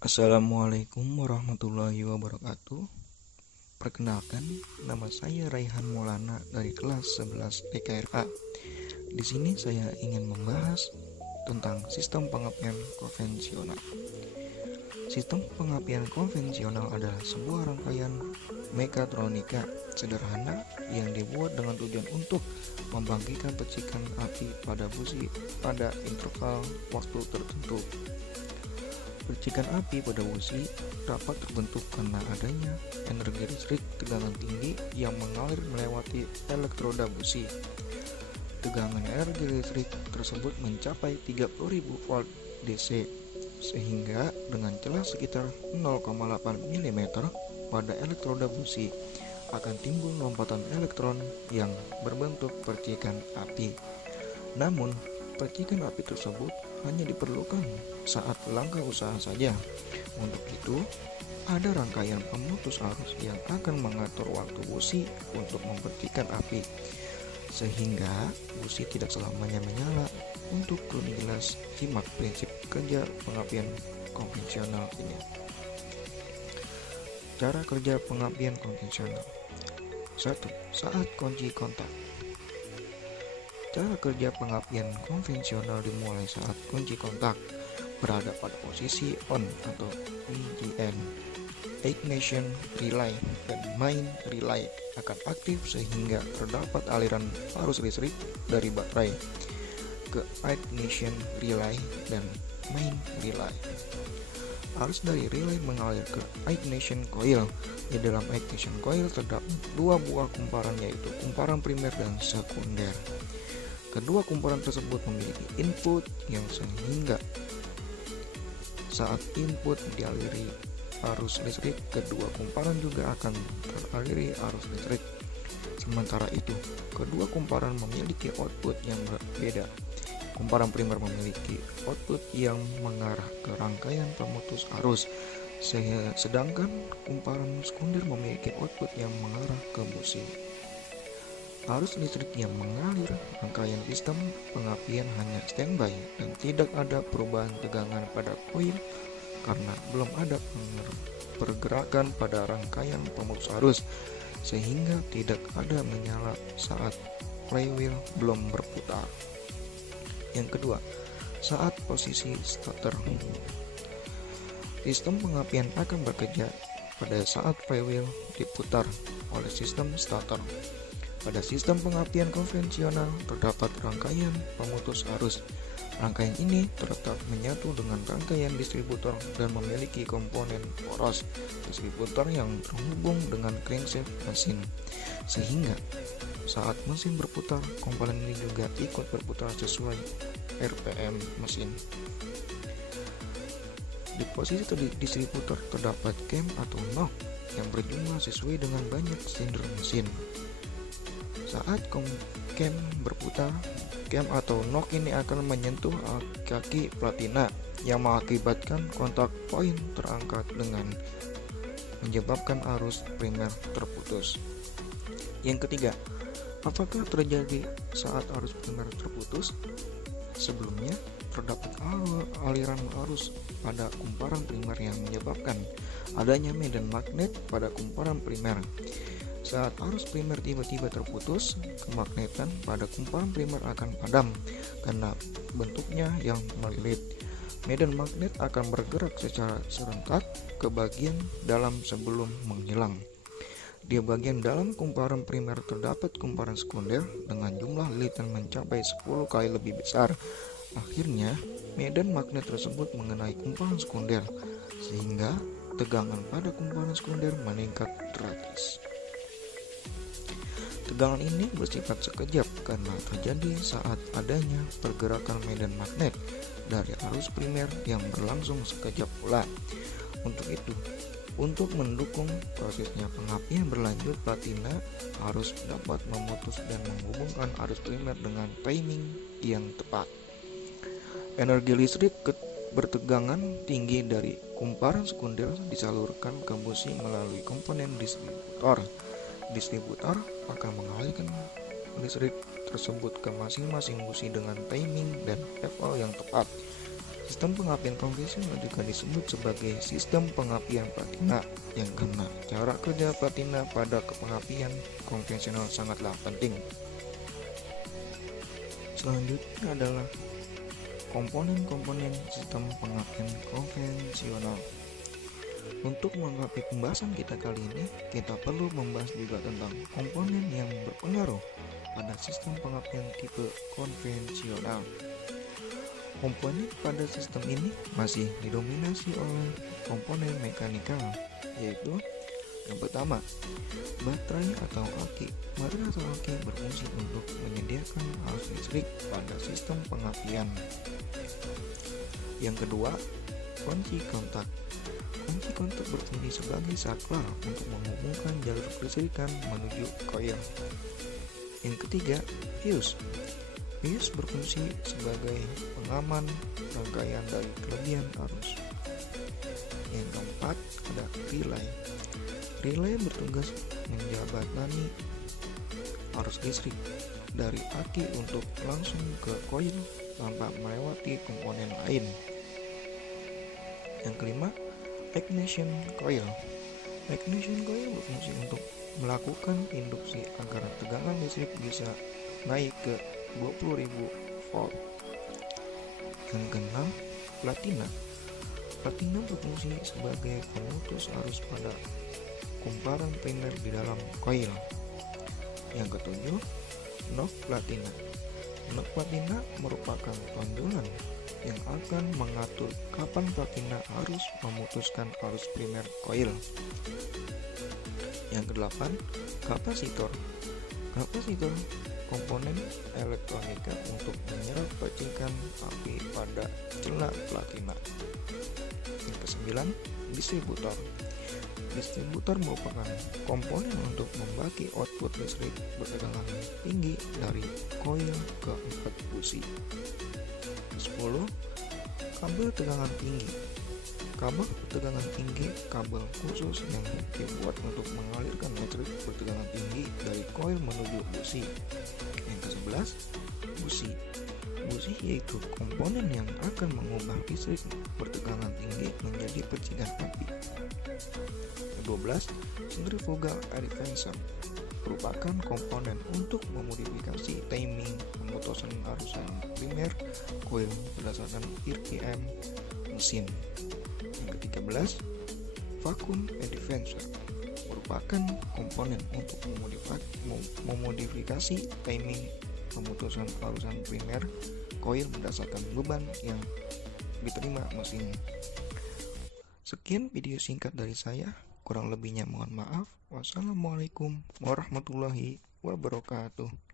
Assalamualaikum warahmatullahi wabarakatuh. Perkenalkan, nama saya Raihan Maulana dari kelas 11 PKRA. Di sini saya ingin membahas tentang sistem pengapian konvensional. Sistem pengapian konvensional adalah sebuah rangkaian mekatronika sederhana yang dibuat dengan tujuan untuk membangkitkan percikan api pada busi pada interval waktu tertentu. Percikan api pada busi dapat terbentuk karena adanya energi listrik tegangan tinggi yang mengalir melewati elektroda busi. Tegangan energi listrik tersebut mencapai 30.000 volt DC, sehingga dengan celah sekitar 0,8 mm pada elektroda busi akan timbul lompatan elektron yang berbentuk percikan api. Namun, percikan api tersebut hanya diperlukan saat langkah usaha saja. Untuk itu, ada rangkaian pemutus arus yang akan mengatur waktu busi untuk mempercikan api, sehingga busi tidak selamanya menyala. Untuk lebih jelas, simak prinsip kerja pengapian konvensional ini. Cara kerja pengapian konvensional. 1. Saat kunci kontak. Cara kerja pengapian konvensional dimulai saat kunci kontak berada pada posisi on atau IGN. Ignition relay dan main relay akan aktif sehingga terdapat aliran arus listrik dari baterai ke ignition relay dan main relay. Arus dari relay mengalir ke ignition coil. Di dalam ignition coil terdapat dua buah kumparan, yaitu kumparan primer dan sekunder. Kedua kumparan tersebut memiliki input yang sehingga saat input dialiri arus listrik, kedua kumparan juga akan teraliri arus listrik. Sementara itu, kedua kumparan memiliki output yang berbeda. Kumparan primer memiliki output yang mengarah ke rangkaian pemutus arus, sedangkan kumparan sekunder memiliki output yang mengarah ke busi. Arus listrik yang mengalir rangkaian sistem pengapian hanya standby dan tidak ada perubahan tegangan pada koil karena belum ada pergerakan pada rangkaian pemutus arus, sehingga tidak ada menyala saat flywheel belum berputar. Yang kedua, saat posisi starter. Sistem pengapian akan bekerja pada saat flywheel diputar oleh sistem starter. Pada sistem pengapian konvensional terdapat rangkaian pemutus arus. Rangkaian ini terletak menyatu dengan rangkaian distributor dan memiliki komponen poros distributor yang terhubung dengan crankshaft mesin, sehingga saat mesin berputar, komponen ini juga ikut berputar sesuai RPM mesin. Di posisi distributor terdapat cam atau knob yang berjumlah sesuai dengan banyak silinder mesin. Saat cam berputar, cam atau knob ini akan menyentuh kaki platina yang mengakibatkan kontak poin terangkat dengan menyebabkan arus primer terputus. Yang ketiga, apakah terjadi saat arus primer terputus? Sebelumnya, terdapat aliran arus pada kumparan primer yang menyebabkan adanya medan magnet pada kumparan primer. Saat arus primer tiba-tiba terputus, kemagnetan pada kumparan primer akan padam karena bentuknya yang melilit. Medan magnet akan bergerak secara serentak ke bagian dalam sebelum menghilang. Di bagian dalam kumparan primer terdapat kumparan sekunder dengan jumlah lilitan mencapai 10 kali lebih besar. Akhirnya, medan magnet tersebut mengenai kumparan sekunder, sehingga tegangan pada kumparan sekunder meningkat drastis. Tegangan ini bersifat sekejap karena terjadi saat adanya pergerakan medan magnet dari arus primer yang berlangsung sekejap pula. Untuk itu, untuk mendukung prosesnya pengapian berlanjut, platina harus dapat memutus dan menghubungkan arus primer dengan timing yang tepat. Energi listrik bertegangan tinggi dari kumparan sekunder disalurkan ke busi melalui komponen distributor. Distributor akan mengalihkan listrik tersebut ke masing-masing busi dengan timing dan level yang tepat. Sistem pengapian konvensional juga disebut sebagai sistem pengapian platina, yang karena cara kerja platina pada pengapian konvensional sangatlah penting. Selanjutnya adalah komponen-komponen sistem pengapian konvensional. Untuk melengkapi pembahasan kita kali ini, kita perlu membahas juga tentang komponen yang berpengaruh pada sistem pengapian tipe konvensional. Komponen pada sistem ini masih didominasi oleh komponen mekanikal, yaitu yang pertama, baterai atau aki. Baterai atau aki berfungsi untuk menyediakan arus listrik pada sistem pengapian. Yang kedua, kunci kontak. Kunci kontak berfungsi sebagai saklar untuk menghubungkan jalur kelistrikan menuju koil. Yang ketiga, fuse. Fuse berfungsi sebagai pengaman rangkaian dari kelebihan arus. Yang keempat, ada relay. Relay bertugas menjembatani arus listrik dari aki untuk langsung ke koil tanpa melewati komponen lain. Yang kelima, ignition coil. Ignition coil berfungsi untuk melakukan induksi agar tegangan listrik bisa naik ke 20.000 volt. Yang keenam, platina. Platina berfungsi sebagai pemutus arus pada kumparan primer di dalam koil. Yang ketujuh, knob platina. Knob platina merupakan tonjolan yang akan mengatur kapan platina harus memutuskan arus primer koil. Yang kedelapan, kapasitor. Kapasitor komponen elektronika untuk menyerap percikan api pada celah platina. Yang kesembilan, distributor. Distributor merupakan komponen untuk membagi output listrik bertegangan tinggi dari koil ke 4 busi. 10. Kabel tegangan tinggi. Kabel tegangan tinggi kabel khusus yang dibuat untuk mengalirkan listrik bertegangan tinggi dari koil menuju busi. Yang ke-11, busi. Busi yaitu komponen yang akan mengubah listrik bertegangan tinggi menjadi percikan api. Ke-12, centrifugal advancer merupakan komponen untuk memodifikasi timing pemutusan arusan primer koil berdasarkan RPM mesin. Yang ke-13, vacuum advancer merupakan komponen untuk memodifikasi timing pemutusan arusan primer koil berdasarkan beban yang diterima mesin. Sekian video singkat dari saya, kurang lebihnya mohon maaf. Wassalamualaikum warahmatullahi wabarakatuh.